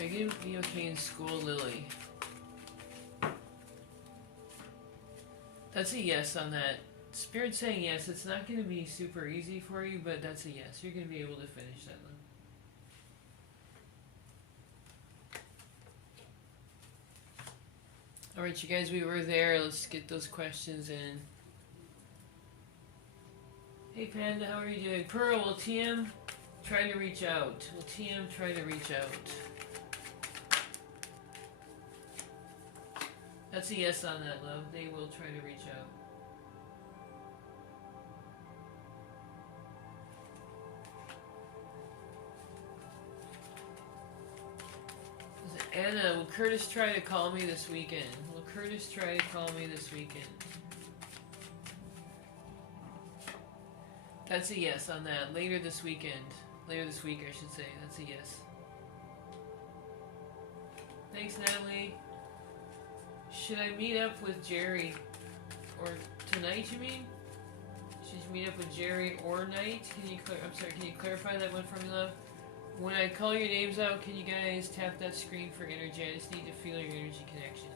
Are you going to be okay in school, Lily? That's a yes on that. Spirit's saying yes. It's not going to be super easy for you, but that's a yes. You're going to be able to finish that one. Alright, you guys, we were there. Let's get those questions in. Hey, Panda, how are you doing? Pearl, will TM try to reach out? Will TM try to reach out? That's a yes on that, love. They will try to reach out. Anna, will Curtis try to call me this weekend? Will Curtis try to call me this weekend? That's a yes on that. Later this weekend. Later this week, I should say. That's a yes. Thanks, Natalie. Should I meet up with Jerry? Or tonight, you mean? Should you meet up with Jerry or night? Can you clarify that one for me, love? When I call your names out, can you guys tap that screen for energy? I just need to feel your energy connection.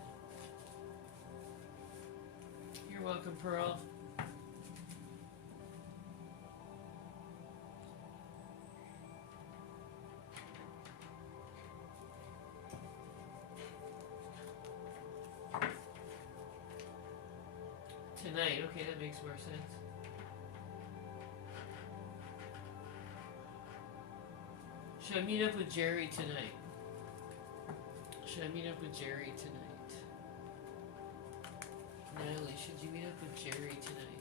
You're welcome, Pearl. Tonight, okay, that makes more sense. Should I meet up with Jerry tonight? Should I meet up with Jerry tonight? Natalie, should you meet up with Jerry tonight?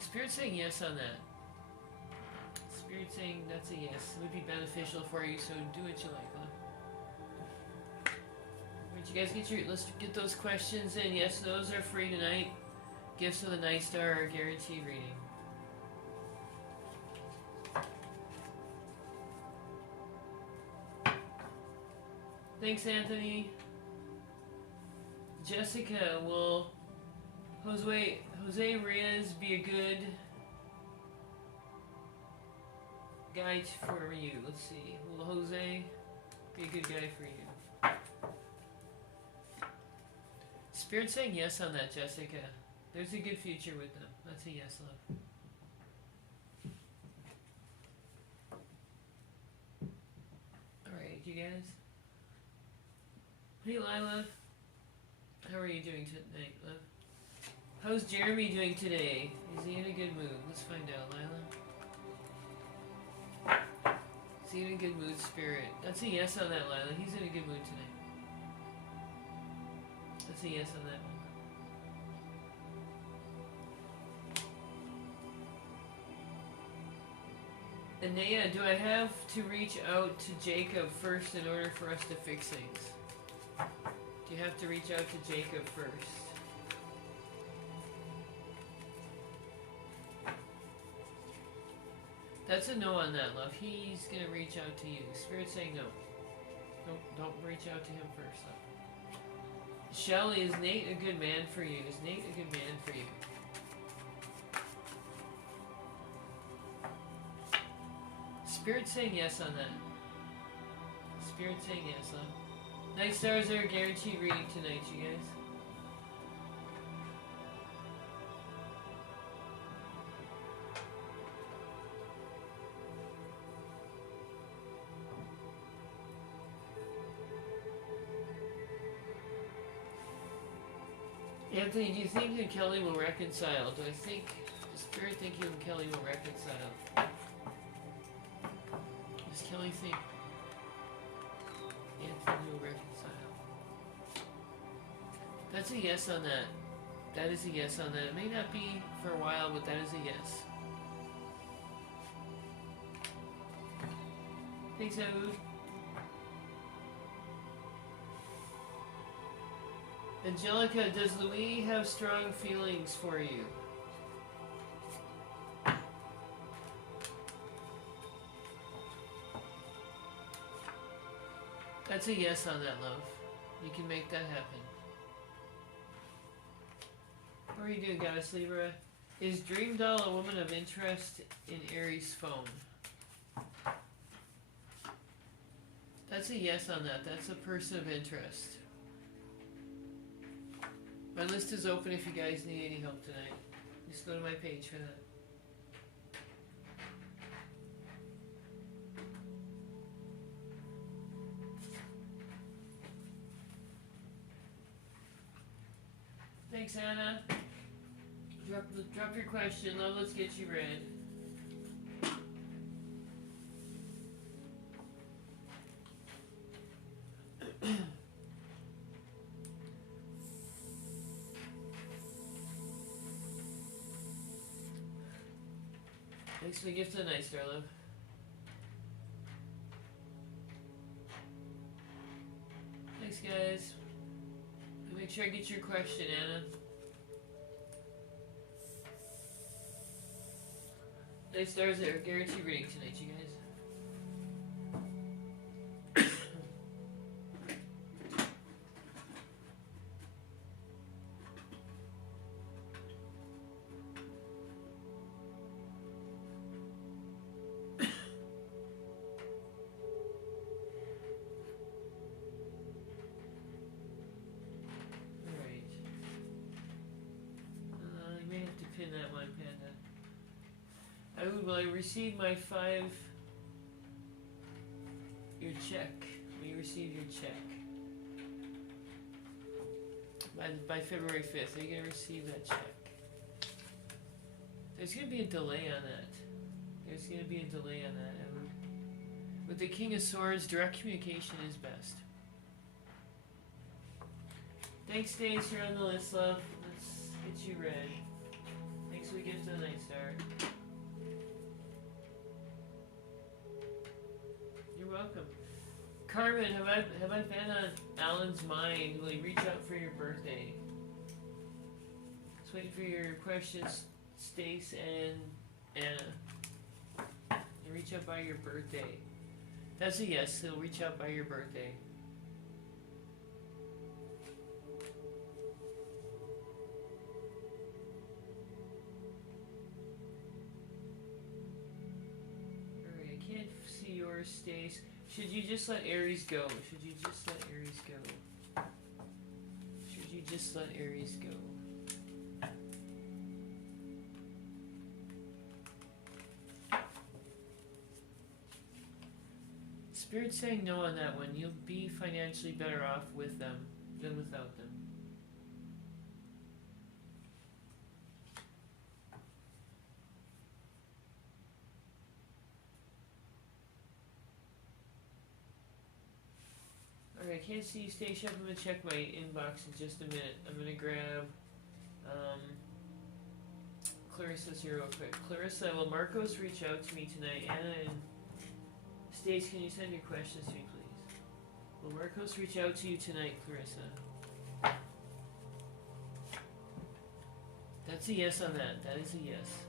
Spirit's saying yes on that. Spirit's saying that's a yes. It would be beneficial for you, so do what you like, love. You guys let's get those questions in. Yes, those are free tonight. Gifts of the Night Star are guaranteed reading. Thanks, Anthony. Jessica, will Jose Reyes be a good guy for you? Let's see. Will Jose be a good guy for you? Spirit's saying yes on that, Jessica. There's a good future with them. That's a yes, love. Alright, you guys. Hey, Lila. How are you doing tonight, love? How's Jeremy doing today? Is he in a good mood? Let's find out, Lila. Is he in a good mood, Spirit? That's a yes on that, Lila. He's in a good mood tonight. That's a yes on that one. Anea, do I have to reach out to Jacob first in order for us to fix things? Do you have to reach out to Jacob first? That's a no on that, love. He's going to reach out to you. Spirit's saying no. Nope, don't reach out to him first, love. Shelly, is Nate a good man for you? Is Nate a good man for you? Spirit's saying yes on that. Spirit's saying yes, love. Night stars are a guaranteed reading tonight, you guys. Anthony, do you think you and Kelly will reconcile? Does Spirit think you and Kelly will reconcile? Does Kelly think Anthony will reconcile? That's a yes on that. That is a yes on that. It may not be for a while, but that is a yes. Thanks, Abu. Angelica, does Louis have strong feelings for you? That's a yes on that, love. You can make that happen. How are you doing, Goddess Libra? Is Dream Doll a woman of interest in Aries' phone? That's a yes on that. That's a person of interest. My list is open if you guys need any help tonight. Just go to my page for that. Thanks, Anna. Drop your question. Love, let's get you read. Thanks for the gift of the night, Starlove. Thanks, guys. Make sure I get your question, Anna. Nice stars there. Guaranteed reading tonight, you guys. That one, Panda. Will I receive my your check? Will you receive your check? By February 5th, are you going to receive that check? There's going to be a delay on that. There's going to be a delay on that. With the King of Swords, direct communication is best. Thanks, Stace. You're on the list, love. Let's get you read. We give to the night star. You're welcome. Carmen, have I been on Alan's mind? Will he reach out for your birthday? Just waiting for your questions, Stace and Anna. You reach out by your birthday. That's a yes. He'll reach out by your birthday. Stace, should you just let Aries go? Should you just let Aries go? Should you just let Aries go? Spirit's saying no on that one. You'll be financially better off with them than without them. I can't see you, Stacia. I'm going to check my inbox in just a minute. I'm going to grab Clarissa's here real quick. Clarissa, will Marcos reach out to me tonight? Anna and Stace, can you send your questions to me, please? Will Marcos reach out to you tonight, Clarissa? That's a yes on that. That is a yes.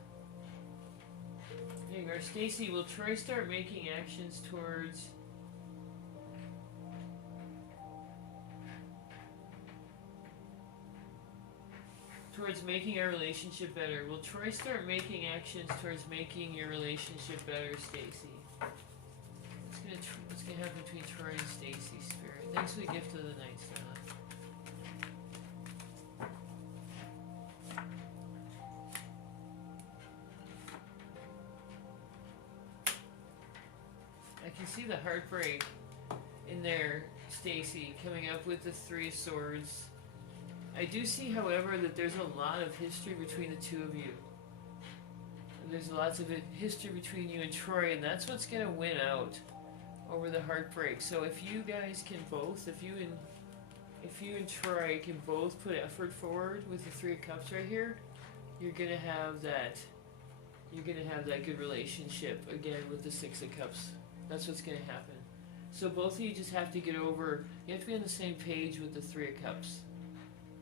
There you go. Stacy, will Troy start making actions towards... making our relationship better? Will Troy start making actions towards making your relationship better, Stacy? What's gonna happen between Troy and Stacy, Spirit? Thanks for the gift of the night, Stella. I can see the heartbreak in there, Stacy, coming up with the Three of Swords. I do see, however, that there's a lot of history between the two of you. There's lots of history between you and Troy, and that's what's going to win out over the heartbreak. So if you guys can both, if you and Troy can both put effort forward with the Three of Cups right here, you're going to have that good relationship again with the Six of Cups. That's what's going to happen. So both of you just have to get over, you have to be on the same page with the Three of Cups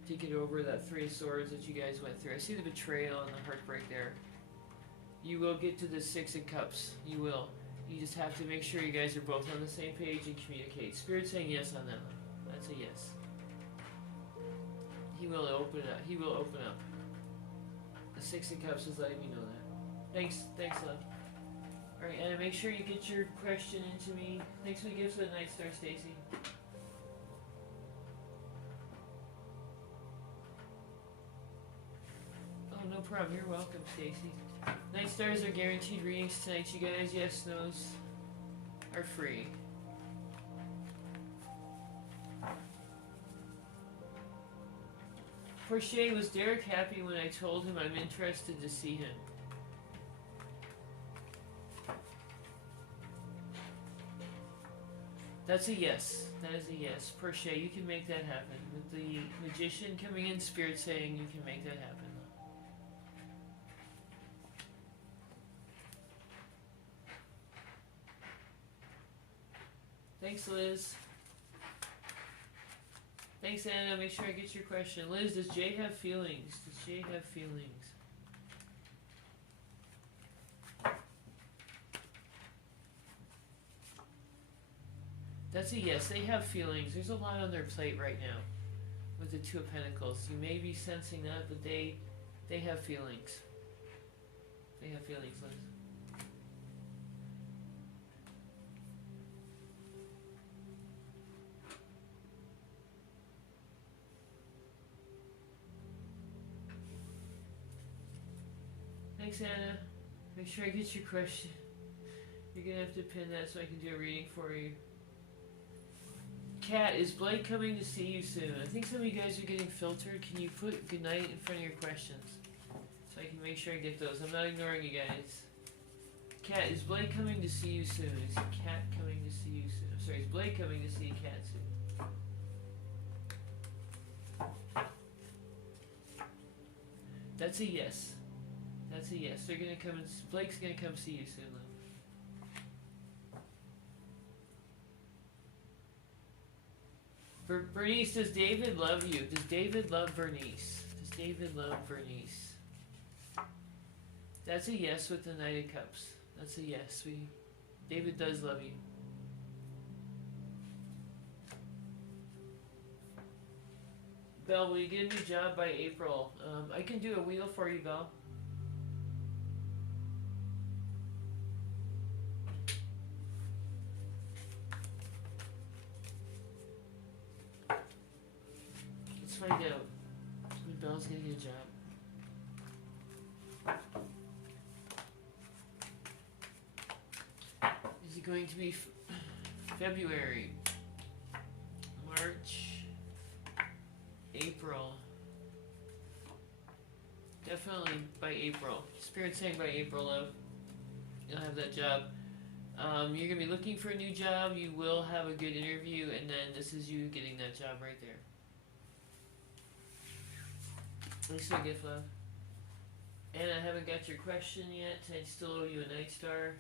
to get over that Three of Swords that you guys went through. I see the betrayal and the heartbreak there. You will get to the Six of Cups. You will. You just have to make sure you guys are both on the same page and communicate. Spirit's saying yes on that one. That's a yes. He will open up. He will open up. The Six of Cups is letting me know that. Thanks, love. Alright, Anna, make sure you get your question into me. Thanks for the gifts for the Night Star, Stacy. Oh, no problem. You're welcome, Stacy. Night Stars are guaranteed readings tonight, you guys. Yes, no's are free. Portia, was Derek happy when I told him I'm interested to see him? That's a yes. That is a yes. Portia, you can make that happen. With the magician coming in, Spirit saying you can make that happen. Thanks, Liz. Thanks, Anna. Make sure I get your question. Liz, does Jay have feelings? Does Jay have feelings? That's a yes. They have feelings. There's a lot on their plate right now with the Two of Pentacles. You may be sensing that, but they have feelings. They have feelings, Liz. Thanks, Anna. Make sure I get your question. You're gonna have to pin that so I can do a reading for you. Kat, is Blake coming to see you soon? I think some of you guys are getting filtered. Can you put good night in front of your questions? So I can make sure I get those. I'm not ignoring you guys. Kat, is Blake coming to see you soon? Is Kat coming to see you soon? I'm sorry, is Blake coming to see Kat soon? That's a yes. That's a yes. They're gonna come and Blake's gonna come see you soon, love. Bernice, does David love you? Does David love Bernice? Does David love Bernice? That's a yes with the Knight of Cups. That's a yes, sweetie. David does love you. Belle, will you get a new job by April? I can do a wheel for you, Belle. Find out when Belle's gonna get a job. Is it going to be February, March, April? Definitely by April. Spirit saying by April, love. You'll have that job. You're gonna be looking for a new job. You will have a good interview, and then this is you getting that job right there. Thanks for the gift, love. And I haven't got your question yet. I still owe you a Night Star.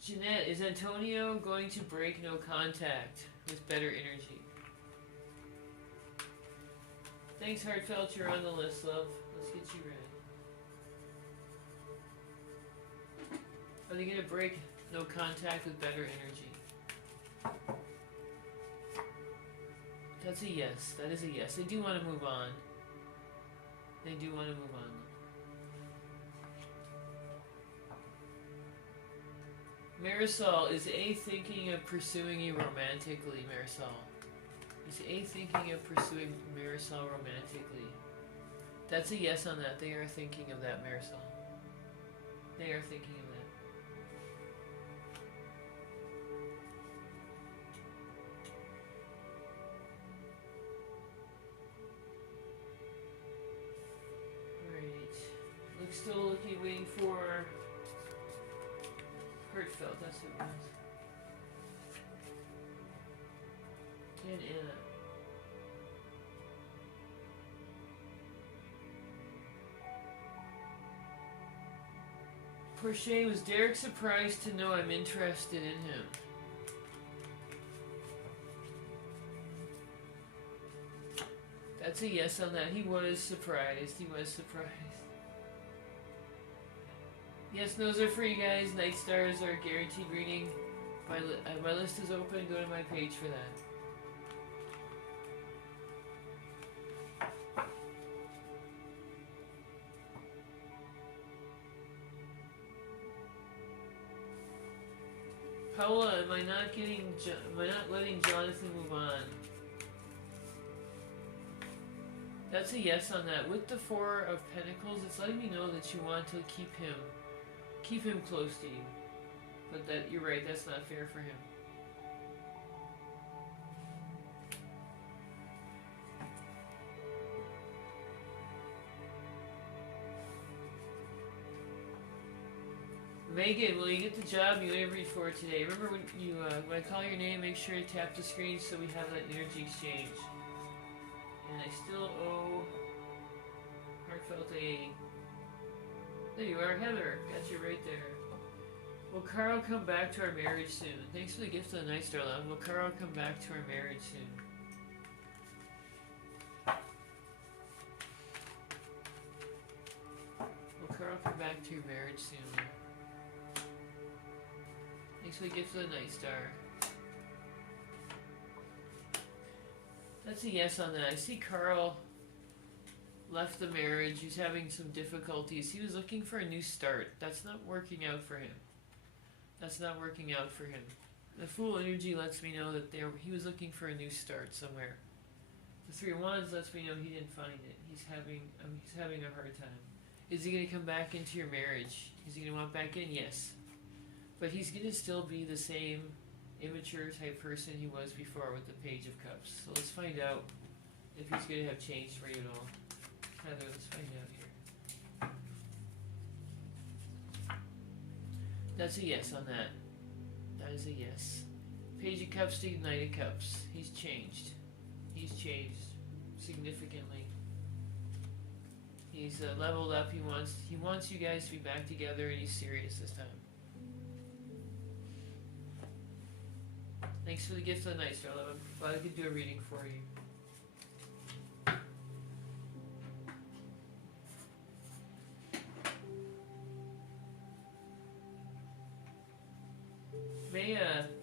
Jeanette, is Antonio going to break no contact with better energy? Thanks, Heartfelt. You're on the list, love. Let's get you ready. Are they going to break no contact with better energy? That's a yes. That is a yes. They do want to move on. They do want to move on. Marisol, is A thinking of pursuing you romantically, Marisol? Is A thinking of pursuing Marisol romantically? That's a yes on that. They are thinking of that, Marisol. They are thinking of that. Still looking, waiting for Heartfelt, that's who it was. And Anna. Portia, was Derek surprised to know I'm interested in him? That's a yes on that. He was surprised. He was surprised. Yes, those are for you guys. Night Stars are guaranteed reading. My list is open. Go to my page for that. Paula, am I not letting Jonathan move on? That's a yes on that. With the Four of Pentacles, it's letting me know that you want to keep him close to you. But that you're right, that's not fair for him. Megan, will you get the job you interviewed for today? Remember when I call your name, make sure you tap the screen so we have that energy exchange. And I still owe heartfelt a. There you are, Heather. Got you right there. Will Carl come back to our marriage soon? Thanks for the gift of the night, Starla. Will Carl come back to our marriage soon? Will Carl come back to your marriage soon? Thanks for the gift of the night star. That's a yes on that. I see Carl left the marriage. He's having some difficulties. He was looking for a new start. That's not working out for him. That's not working out for him. The Fool energy lets me know that he was looking for a new start somewhere. The Three of Wands lets me know he didn't find it. He's having a hard time. Is he going to come back into your marriage? Is he going to want back in? Yes. But he's going to still be the same immature type person he was before with the Page of Cups. So let's find out if he's going to have changed for you at all. Heather, let's find out here. That's a yes on that. That is a yes. Page of Cups to Knight of Cups. He's changed. He's changed significantly. He's leveled up. He wants you guys to be back together, and he's serious this time. Thanks for the gift of the night, Starla. I'm glad I could do a reading for you.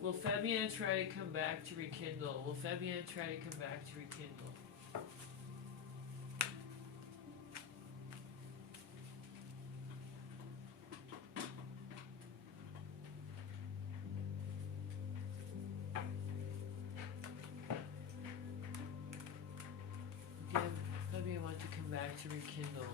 Will Fabienne try to come back to rekindle? Will Fabienne try to come back to rekindle? Again, Fabienne wants to come back to rekindle.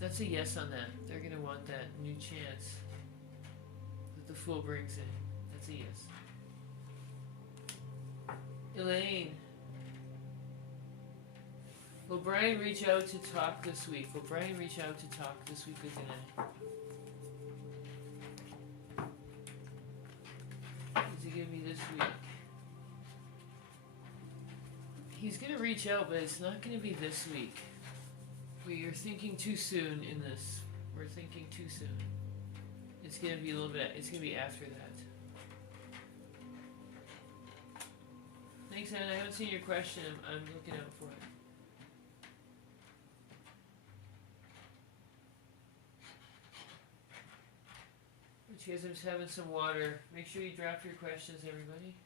That's a yes on that. They're going to want that new chance that the Fool brings in. That's a yes. Elaine. Will Brian reach out to talk this week? Will Brian reach out to talk this week with Elaine? Is he going to be this week? He's going to reach out, but it's not going to be this week. We are thinking too soon in this. We're thinking too soon. It's going to be a little bit, it's going to be after that. Thanks, Anna. I haven't seen your question. I'm looking out for it. But you guys are just having some water. Make sure you drop your questions, everybody.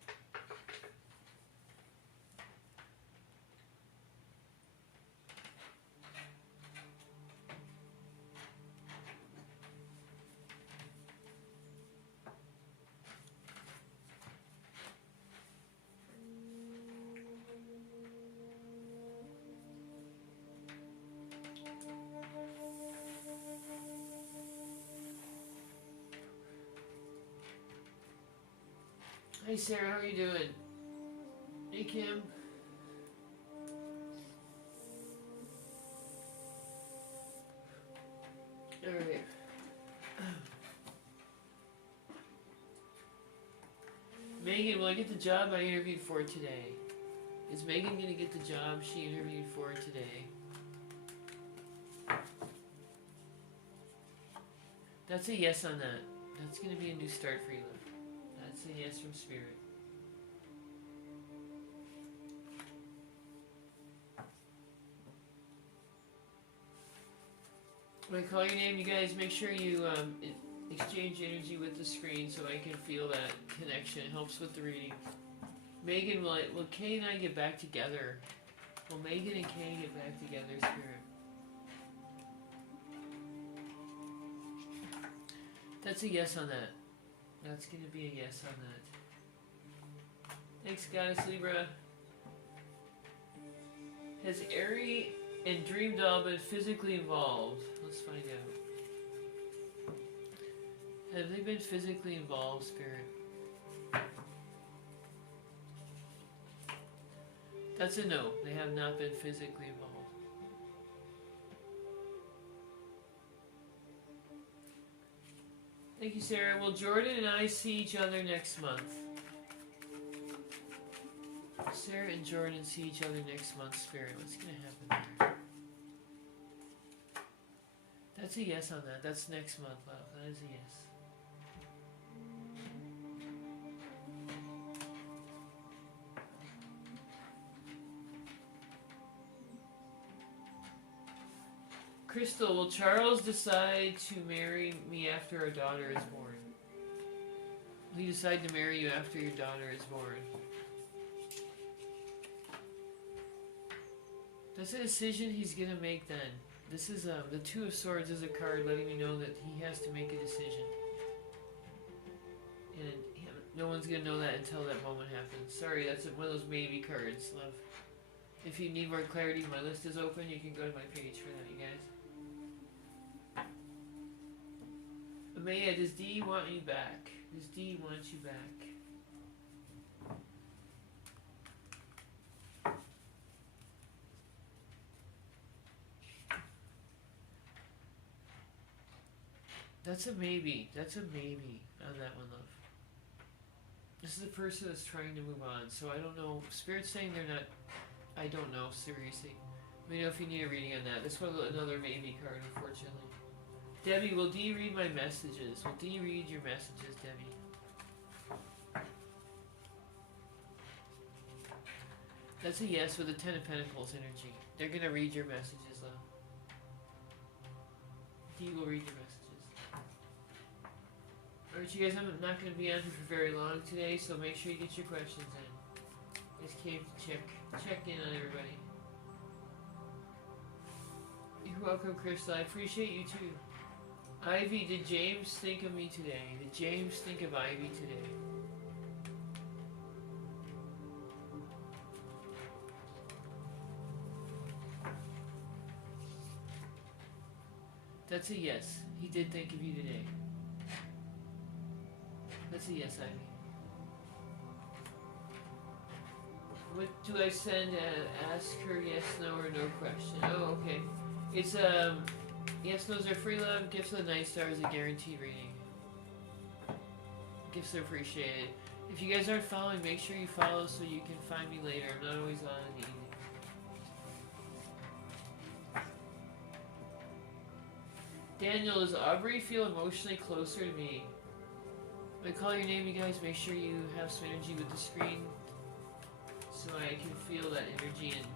Hey Sarah, how are you doing? Hey Kim. Alright. Megan, will I get the job I interviewed for today? Is Megan going to get the job she interviewed for today? That's a yes on that. That's going to be a new start for you. That's a yes from Spirit. When I call your name, you guys make sure you exchange energy with the screen so I can feel that connection. It helps with the reading. Megan, will Kay and I get back together? Will Megan and Kay get back together, Spirit? That's a yes on that. That's going to be a yes on that. Thanks, Goddess Libra. Has Airy and Dream Doll been physically involved? Let's find out. Have they been physically involved, Spirit? That's a no. They have not been physically involved. Thank you, Sarah. Well, Jordan and I see each other next month. Sarah and Jordan see each other next month, Spirit. What's going to happen there? That's a yes on that. That's next month, love. That is a yes. Crystal, will Charles decide to marry me after our daughter is born? Will he decide to marry you after your daughter is born? That's a decision he's gonna make then. This is the Two of Swords is a card letting me know that he has to make a decision. And no one's gonna know that until that moment happens. Sorry, that's one of those maybe cards, love. If you need more clarity, my list is open. You can go to my page for that, you guys. Amaya, does D want you back? Does D want you back? That's a maybe. That's a maybe on that one, love. This is a person that's trying to move on, so I don't know. Spirit's saying they're not. I don't know, seriously. Let me know if you need a reading on that. This was another maybe card, unfortunately. Debbie, will D read my messages? Will D read your messages, Debbie? That's a yes with the Ten of Pentacles energy. They're going to read your messages, love. D will read your messages. Alright, you guys, I'm not going to be on here for very long today, so make sure you get your questions in. Just came to check in on everybody. You're welcome, Crystal. I appreciate you too. Ivy, did James think of me today? Did James think of Ivy today? That's a yes. He did think of you today. That's a yes, Ivy. What do I send? Ask her yes, no, or no question. Oh, okay. It's yes, no's are free, love. Gifts of the Night Star is a guaranteed reading. Gifts are appreciated. If you guys aren't following, make sure you follow so you can find me later. I'm not always on in the evening. Daniel, does Aubrey feel emotionally closer to me? When I call your name, you guys, make sure you have some energy with the screen so I can feel that energy and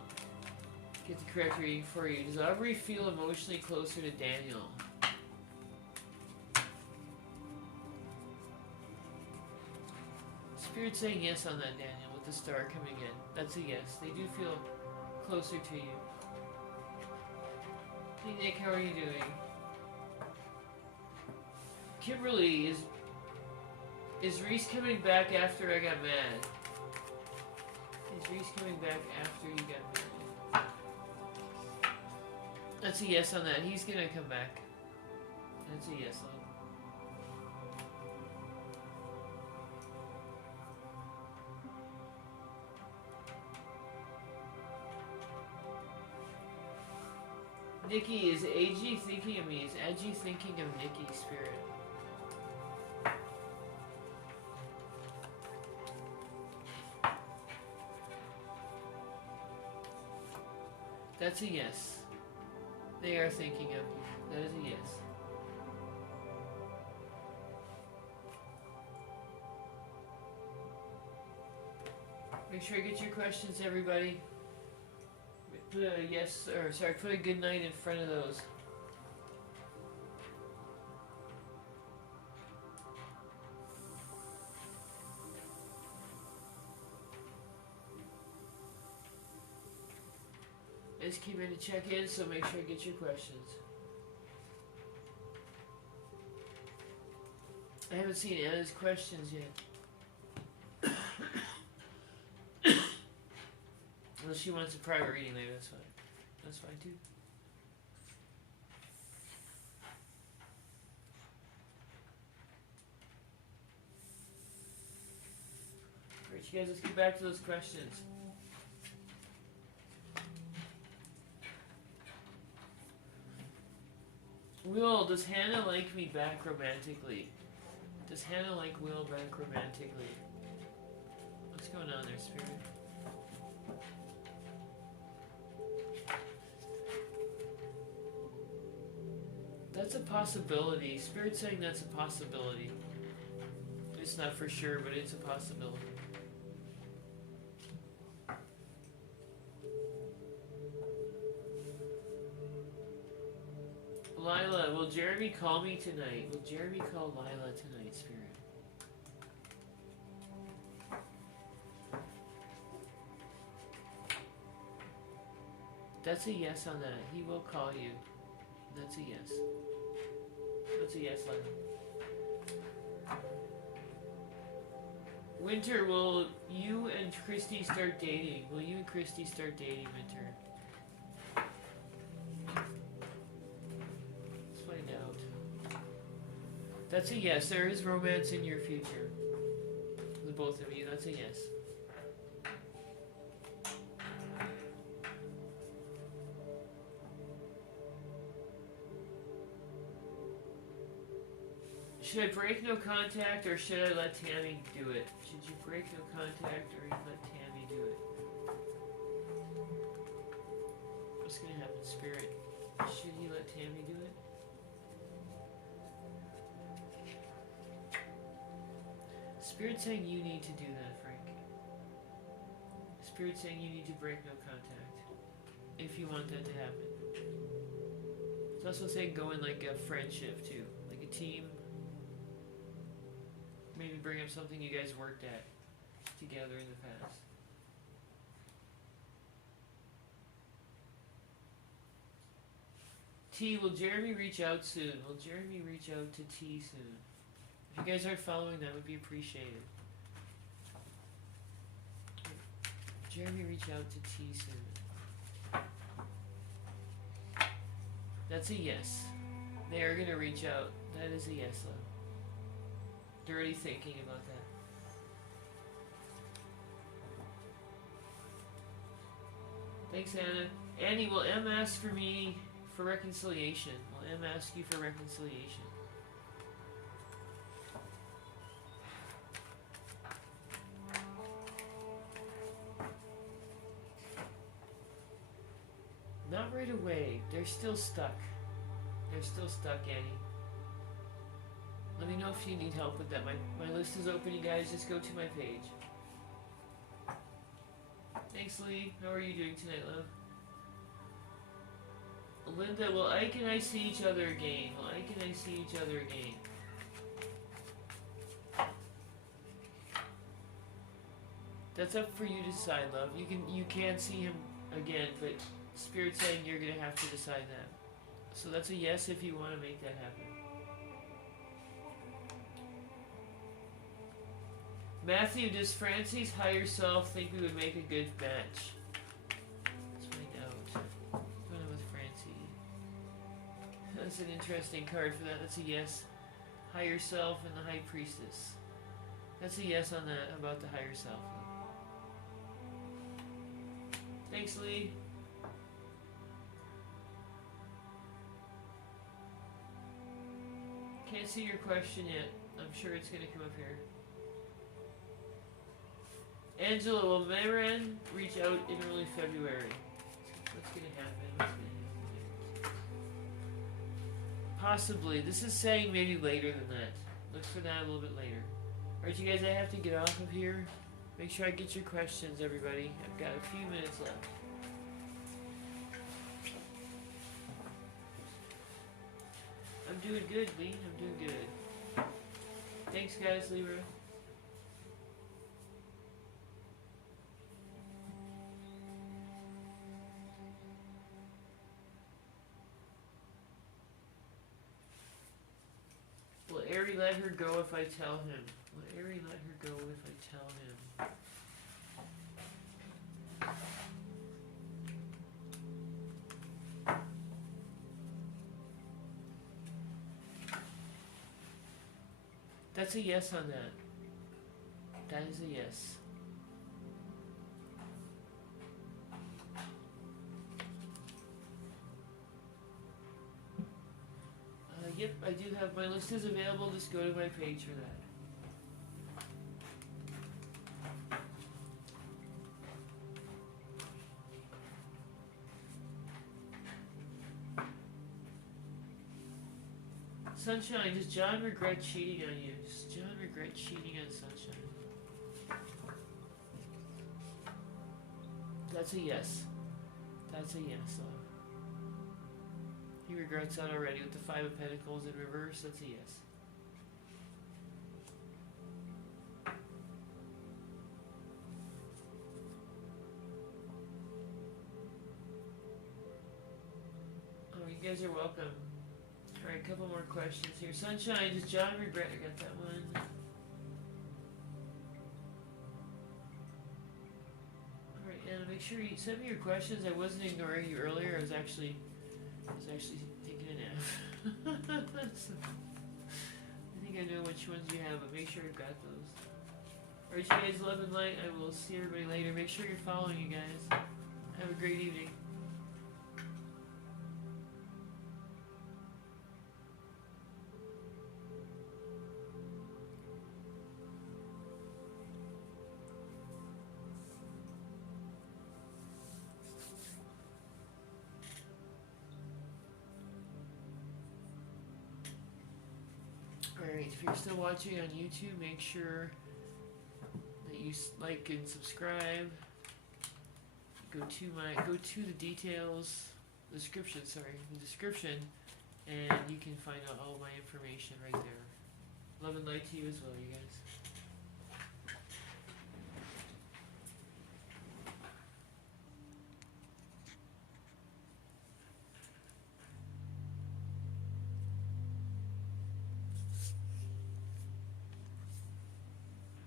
get the correct reading for you. Does Aubrey feel emotionally closer to Daniel? Spirit's saying yes on that, Daniel, with the star coming in. That's a yes. They do feel closer to you. Hey Nick, how are you doing? Kimberly, is Reese coming back after I got mad? Is Reese coming back after you got mad? That's a yes on that. He's gonna come back. That's a yes on. Nikki, is AG thinking of me? Is AG thinking of Nikki, Spirit? That's a yes. They are thinking of you. That is a yes. Make sure you get your questions, everybody. Put a yes, or sorry, put a good night in front of those. I just came in to check in, so make sure you get your questions. I haven't seen Anna's questions yet. Unless she wants a private reading later, that's fine. That's fine too. Alright, you guys, let's get back to those questions. Will, does Hannah like me back romantically? Does Hannah like Will back romantically? What's going on there, Spirit? That's a possibility. Spirit's saying that's a possibility. It's not for sure, but it's a possibility. Lila, will Jeremy call me tonight? Will Jeremy call Lila tonight, Spirit? That's a yes on that. He will call you. That's a yes. That's a yes, Lila. Winter, will you and Christy start dating? Will you and Christy start dating, Winter? Let's find out. That's a yes. There is romance in your future. The both of you. That's a yes. Should I break no contact or should I let Tammy do it? Should you break no contact or let Tammy do it? What's gonna happen, Spirit? Should he let Tammy do it? Spirit saying you need to do that, Frank. Spirit saying you need to break no contact if you want that to happen. It's also saying go in like a friendship too, like a team. Maybe bring up something you guys worked at together in the past. T, will Jeremy reach out soon? Will Jeremy reach out to T soon? If you guys aren't following, that would be appreciated. Jeremy reach out to T soon. That's a yes. They are going to reach out. That is a yes, love. They're already thinking about that. Thanks, Anna. Annie, will M ask for me for reconciliation? Will M ask you for reconciliation? Not right away. They're still stuck. They're still stuck, Annie. Let me know if you need help with that. My list is open, you guys. Just go to my page. Thanks, Lee. How are you doing tonight, love? Linda, will Ike and I see each other again? Will Ike and I see each other again? That's up for you to decide, love. You can see him again, but Spirit's saying you're gonna have to decide that. So that's a yes if you want to make that happen. Matthew, does Francie's higher self think we would make a good match? Let's find out. What's going on with Francie? That's an interesting card for that. That's a yes. Higher self and the High Priestess. That's a yes on that, about the higher self. Thanks, Lee. Can't see your question yet. I'm sure it's going to come up here. Angela, will Maran reach out in early February? What's going to happen? What's going to happen? Possibly. This is saying maybe later than that. Look for that a little bit later. Alright, you guys, I have to get off of here. Make sure I get your questions, everybody. I've got a few minutes left. I'm doing good, Lee. I'm doing good. Thanks, guys, Libra. Will Aries let her go if I tell him? Will Ari let her go if I tell him? That's a yes on that. That is a yes. Yep, I do have, my list is available, just go to my page for that. Sunshine, does John regret cheating on you? Does John regret cheating on Sunshine? That's a yes. That's a yes, love. He regrets that already with the Five of Pentacles in reverse. That's a yes. Oh, you guys are welcome. Alright, a couple more questions here. Sunshine, does John regret? I got that one. Alright, and make sure you send me your questions. I wasn't ignoring you earlier. I was actually taking a nap. So, I think I know which ones you have, but make sure you've got those. Alright, you guys, love and light. I will see everybody later. Make sure you're following, you guys. Have a great evening. Alright, if you're still watching on YouTube, make sure that you like and subscribe. Go to the details, the description, and you can find out all my information right there. Love and light to you as well, you guys.